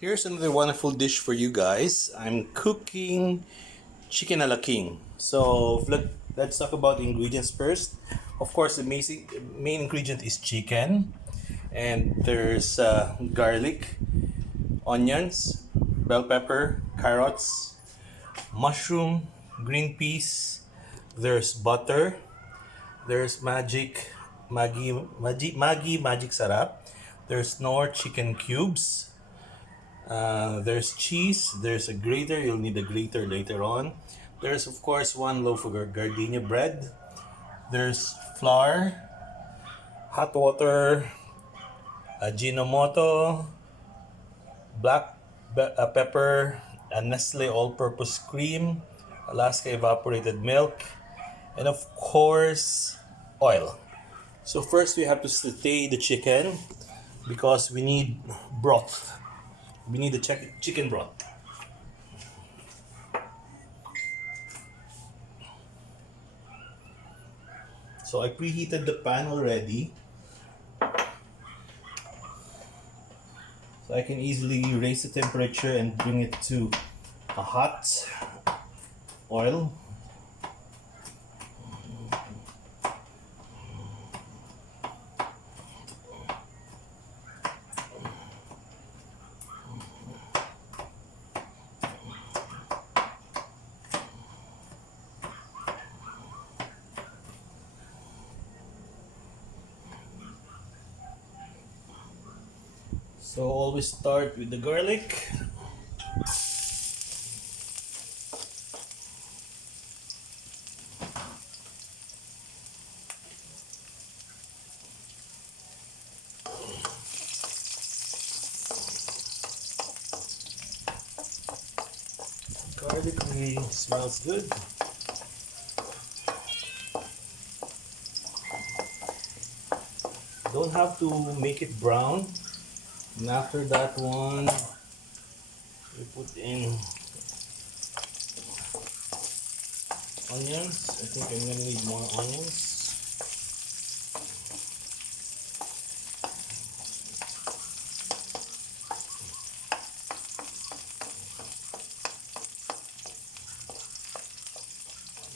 Here's another wonderful dish for you guys. I'm cooking chicken a la king. So let's talk about the ingredients first. Of course, the main ingredient is chicken, and there's garlic, onions, bell pepper, carrots, mushroom, green peas. There's butter. There's magic sarap. There's Knorr chicken cubes. There's cheese, there's a grater, you'll need a grater later on. There's, of course, one loaf of gardenia bread. There's flour, hot water, ajinomoto, pepper, a Nestle all purpose cream, Alaska evaporated milk, and of course, oil. So, first, we have to saute the chicken because we need broth. We need the chicken broth. So I preheated the pan already. So I can easily raise the temperature and bring it to a hot oil. So always start with the garlic. Garlic really smells good. Don't have to make it brown. And after that one, we put in onions. I think I'm gonna need more onions.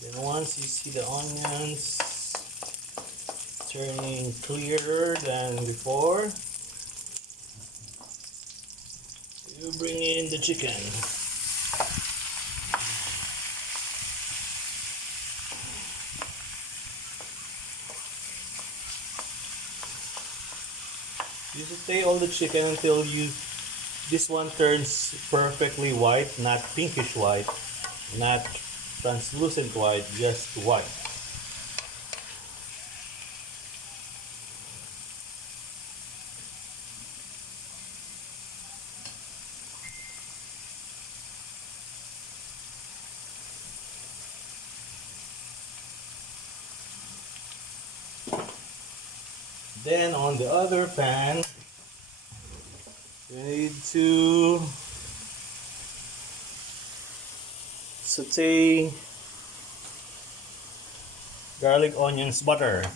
Then once you see the onions turning clearer than before, you bring in the chicken. You saute all the chicken until this one turns perfectly white, not pinkish white, not translucent white, just white. Then on the other pan, you need to saute garlic, onions, butter.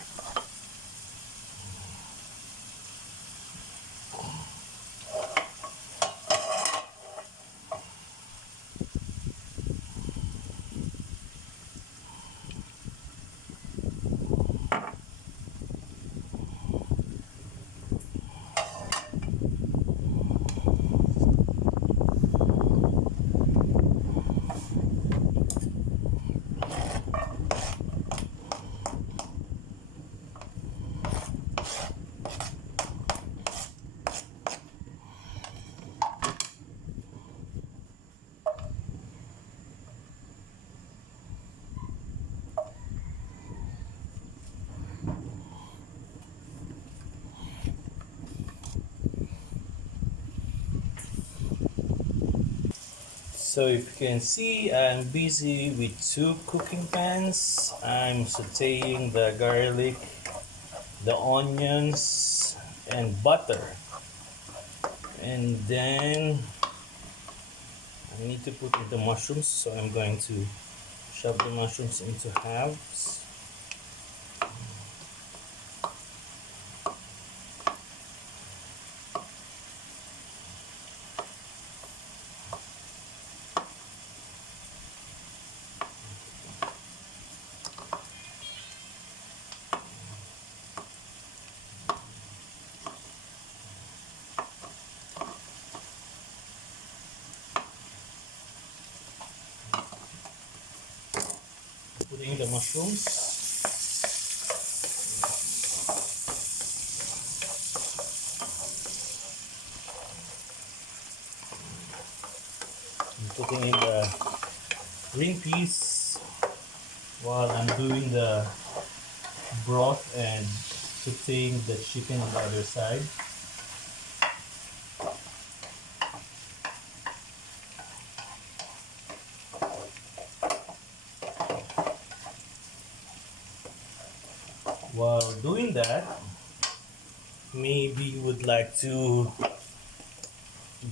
So if you can see, I'm busy with two cooking pans. I'm sauteing the garlic, the onions, and butter. And then I need to put in the mushrooms, so I'm going to shove the mushrooms into halves. Putting the mushrooms. I'm putting in the green peas while I'm doing the broth and sauteing the chicken on the other side. While doing that, maybe you would like to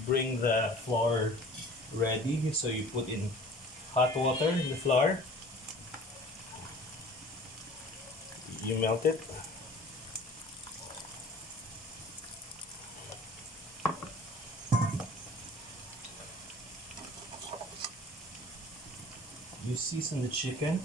bring the flour ready. So you put in hot water in the flour, you melt it, you season the chicken.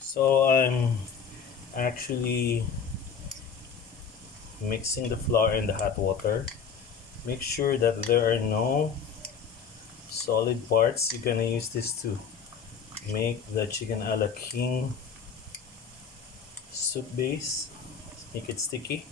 So I'm actually mixing the flour in the hot water. Make sure that there are no solid parts. You're gonna use this to make the chicken a la king soup base. Make it sticky.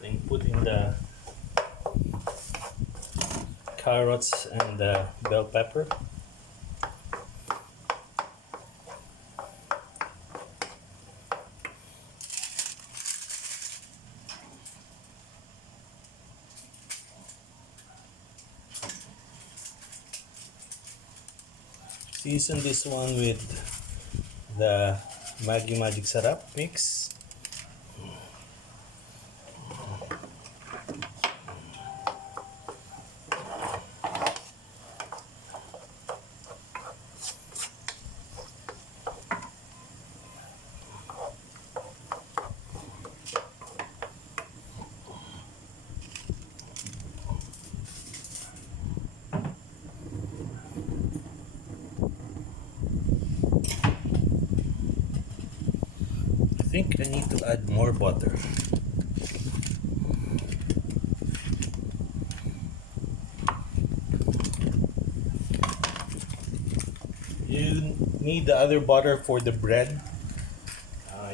Then put in the carrots and the bell pepper. Season this one with the Maggi Magic Sarap mix. I think I need to add more butter. You need the other butter for the bread.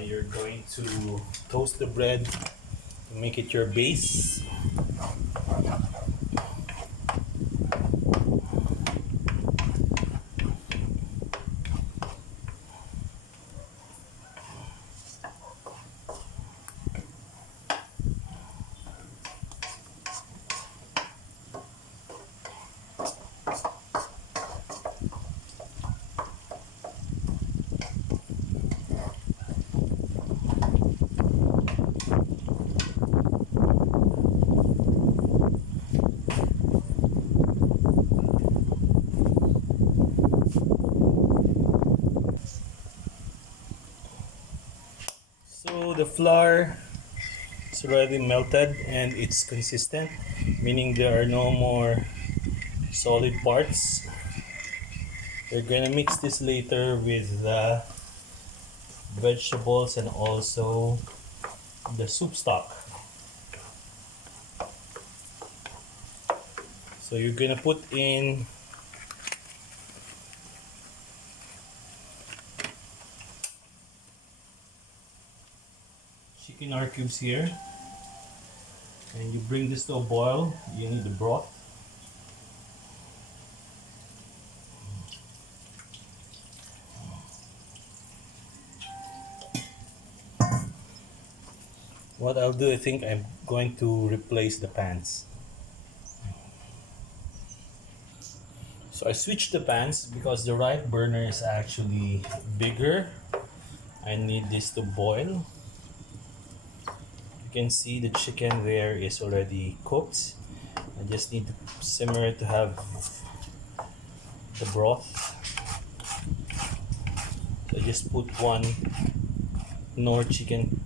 You're going to toast the bread to make it your base. So the flour is already melted and it's consistent, meaning there are no more solid parts. We're gonna mix this later with the vegetables and also the soup stock. So you're gonna put in chicken R cubes here, and you bring this to a boil. You need the broth. What I'll do, I think I'm going to replace the pans. So I switched the pans because the right burner is actually bigger. I need this to boil. You can see the chicken there is already cooked. I just need to simmer it to have the broth. So I just put one Knorr chicken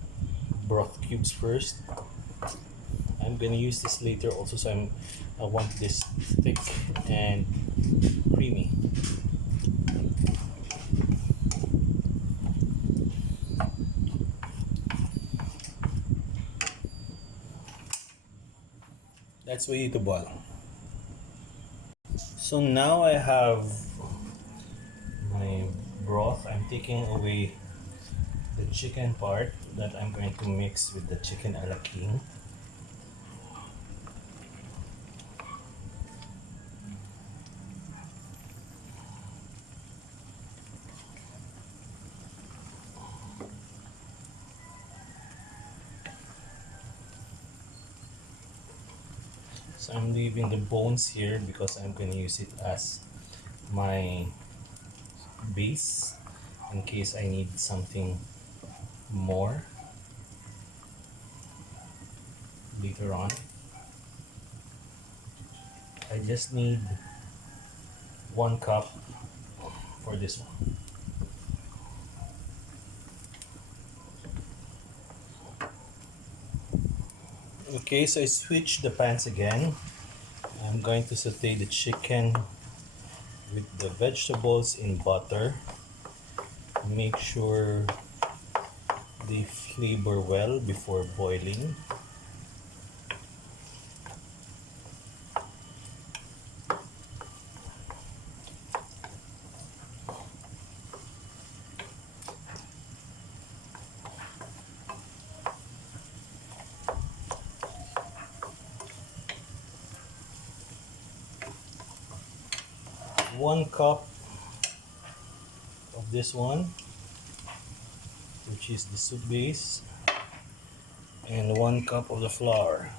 broth cubes first. I'm gonna use this later also, so I want this thick and creamy. That's way to boil. So now I have my broth. I'm taking away the chicken part that I'm going to mix with the chicken a la king. So I'm leaving the bones here because I'm going to use it as my base in case I need something more later on. I just need 1 cup for this one. Okay, so I switched the pans again. I'm going to saute the chicken with the vegetables in butter. Make sure they flavor well before boiling. One cup of this one, which is the soup base, and 1 cup of the flour.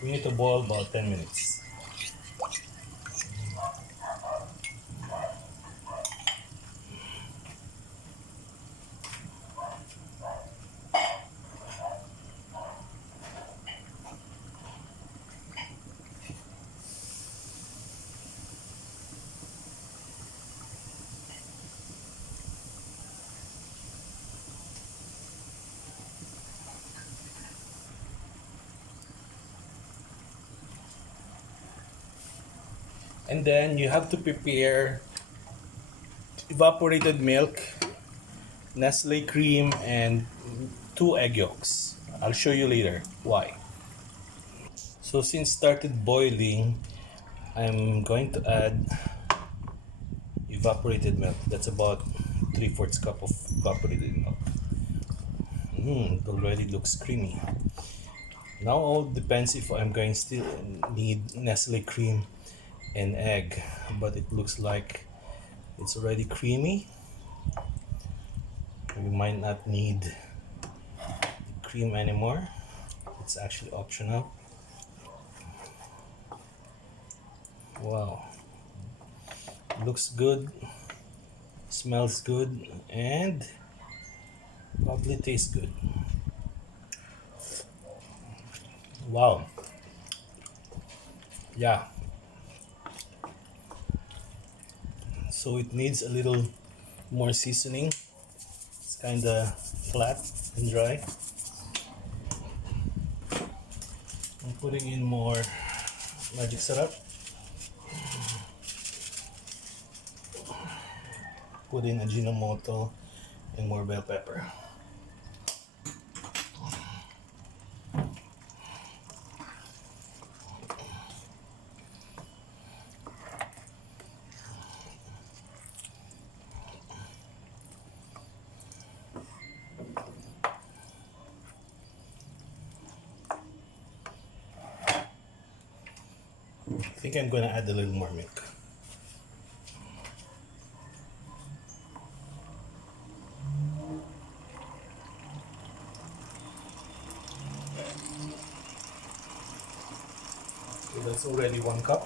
We need to boil about 10 minutes. And then you have to prepare evaporated milk, Nestle cream, and 2 egg yolks. I'll show you later why. So since started boiling, I'm going to add evaporated milk. That's about 3/4 cup of evaporated milk. It already looks creamy. Now all depends if I'm going to still need Nestle cream and egg, but it looks like it's already creamy. We might not need the cream anymore. It's actually optional. Wow, looks good, smells good, and probably tastes good. Wow, yeah. So it needs a little more seasoning. It's kind of flat and dry. I'm putting in more magic syrup. Put in Ajinomoto and more bell pepper. I think I'm gonna add a little more milk. So that's already 1 cup.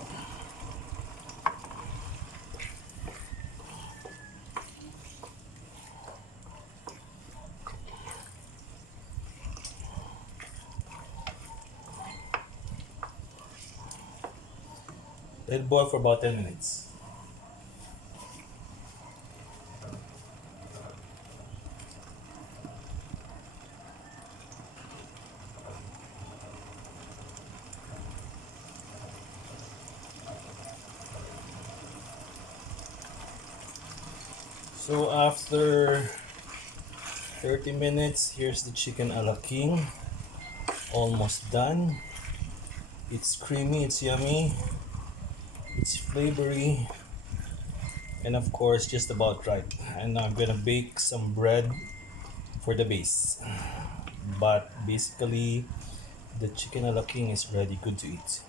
Let it boil for about 10 minutes. So after 30 minutes, here's the chicken a la king. Almost done. It's creamy, it's yummy, it's flavory, and of course just about right. And I'm gonna bake some bread for the base. But basically the chicken a la king is ready, good to eat.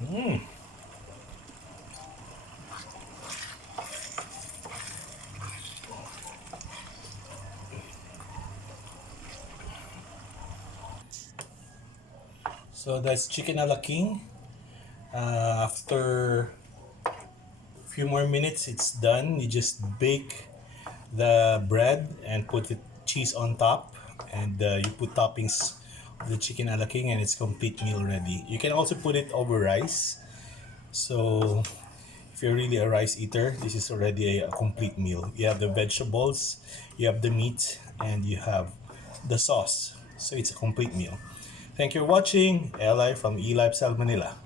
Mm. So that's chicken a la king. After a few more minutes, it's done. You just bake the bread and put the cheese on top, and you put toppings of the chicken a la king, and it's complete meal ready. You can also put it over rice. So if you're really a rice eater, this is already a complete meal. You have the vegetables, you have the meat, and you have the sauce. So it's a complete meal. Thank you for watching. Eli from eLife Manila.